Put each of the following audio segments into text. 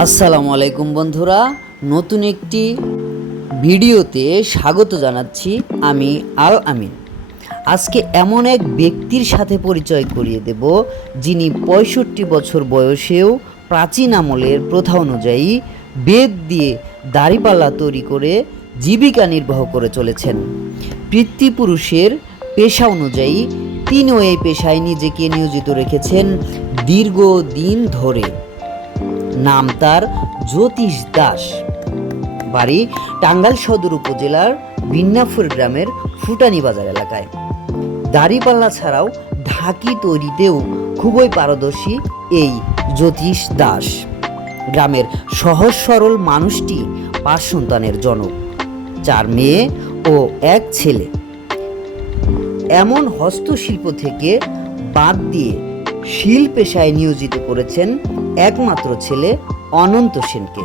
আসসালামু আলাইকুম বন্ধুরা, নতুন একটি ভিডিওতে স্বাগত জানাচ্ছি আমি আল আমিন। আজকে এমন এক ব্যক্তির সাথে পরিচয় করিয়ে দেব, যিনি পঁয়ষট্টি বছর বয়সেও প্রাচীন আমলের প্রথা অনুযায়ী বেদ দিয়ে দাড়িপাল্লা তৈরি করে জীবিকা নির্বাহ করে চলেছেন। পিতৃপুরুষের পেশা অনুযায়ী তিনিও এই পেশায় নিজেকে নিয়োজিত রেখেছেন দীর্ঘদিন ধরে। নাম তার জ্যোতিষ দাস। বাড়ি টাঙ্গাইল সদর উপজেলার বিন্নাফুর গ্রামের ফুটানি বাজার এলাকায়। দাড়িপাল্লা ছাড়াও ঢাকি তৈরিতেও খুবই পারদর্শী এই জ্যোতিষ দাস। গ্রামের সহজ সরল মানুষটি পাঁচ সন্তানের জনক। চার মেয়ে ও এক ছেলে। এমন হস্তশিল্প থেকে বাদ দিয়ে শিল পেশায় নিয়োজিত করেছেন একমাত্র ছেলে অনন্ত সেনকে।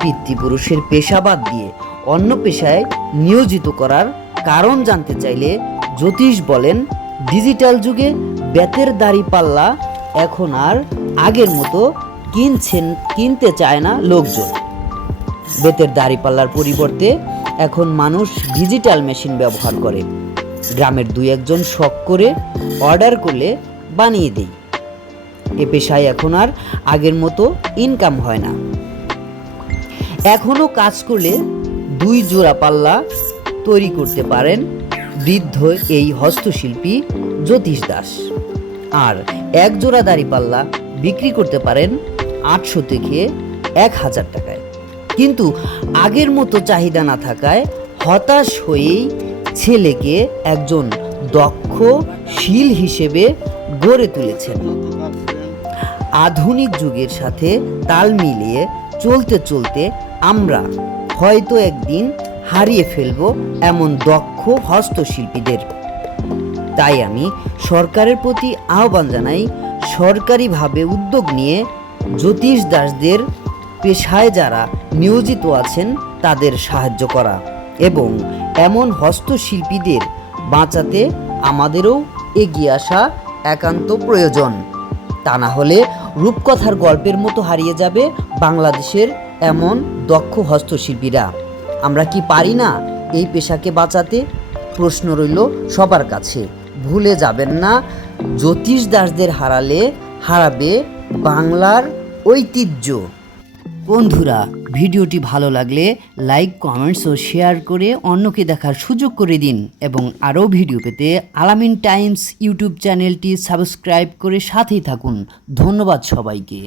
পিতৃপুরুষের পেশাবাদ দিয়ে অন্য পেশায় নিয়োজিত করার কারণ জানতে চাইলে জ্যোতিষ বলেন, ডিজিটাল যুগে বেতের দাড়ি পাল্লা এখন আর আগের মতো কিনছেন, কিনতে চায় না লোকজন। বেতের দাড়িপাল্লার পরিবর্তে এখন মানুষ ডিজিটাল মেশিন ব্যবহার করে। গ্রামের দুই একজন শখ করে অর্ডার করলে বানিয়ে দেই। এ পেশায় এখন আর আগের মতো ইনকাম হয় না। এখনও কাজ করলে দুই জোড়া পাল্লা তৈরি করতে পারেন বৃদ্ধ এই হস্তশিল্পী জ্যোতিষ দাস। আর এক জোড়া দাড়ি পাল্লা বিক্রি করতে পারেন আটশো থেকে এক হাজার টাকায়। কিন্তু আগের মতো চাহিদা না থাকায় হতাশ হয়েই ছেলেকে একজন দক্ষ শিল হিসেবে গড়ে তুলেছেন। আধুনিক যুগের সাথে তাল মিলিয়ে চলতে চলতে আমরা হয়তো একদিন হারিয়ে ফেলব এমন দক্ষ হস্তশিল্পীদের। তাই আমি সরকারের প্রতি আহ্বান জানাই, সরকারিভাবে উদ্যোগ নিয়ে জ্যোতিষ দাসদের পেশায় যারা নিয়োজিত আছেন তাদের সাহায্য করা এবং এমন হস্তশিল্পীদের বাঁচাতে আমাদেরও এগিয়ে আসা একান্ত প্রয়োজন। তা না হলে রূপকথার গল্পের মতো হারিয়ে যাবে বাংলাদেশের এমন দক্ষ হস্তশিল্পীরা। আমরা কি পারি না এই পেশাকে বাঁচাতে? প্রশ্ন রইল সবার কাছে। ভুলে যাবেন না, জ্যোতিষ দাসদের হারালে হারাবে বাংলার ঐতিহ্য। বন্ধুরা, ভিডিওটি ভালো লাগলে লাইক, কমেন্টস ও শেয়ার করে অন্যকে দেখার সুযোগ করে দিন এবং আরও ভিডিও পেতে আলামিন টাইমস ইউটিউব চ্যানেলটি সাবস্ক্রাইব করে সাথেই থাকুন। ধন্যবাদ সবাইকে।